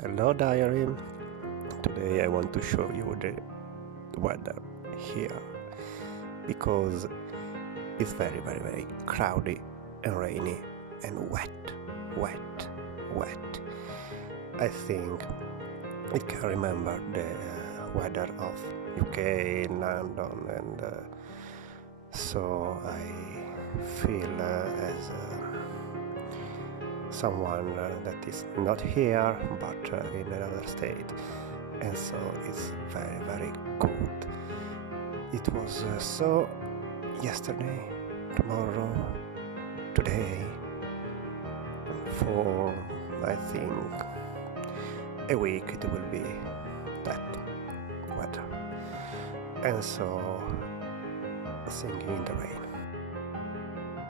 Hello diary. Today I want to show you the weather here because it's very cloudy and rainy and wet. I think I can remember the weather of UK, London, and so I feel as someone that is not here but in another state, and so it's very good. It was so yesterday, tomorrow, today, for I think a week it will be that weather, and so singing in the rain.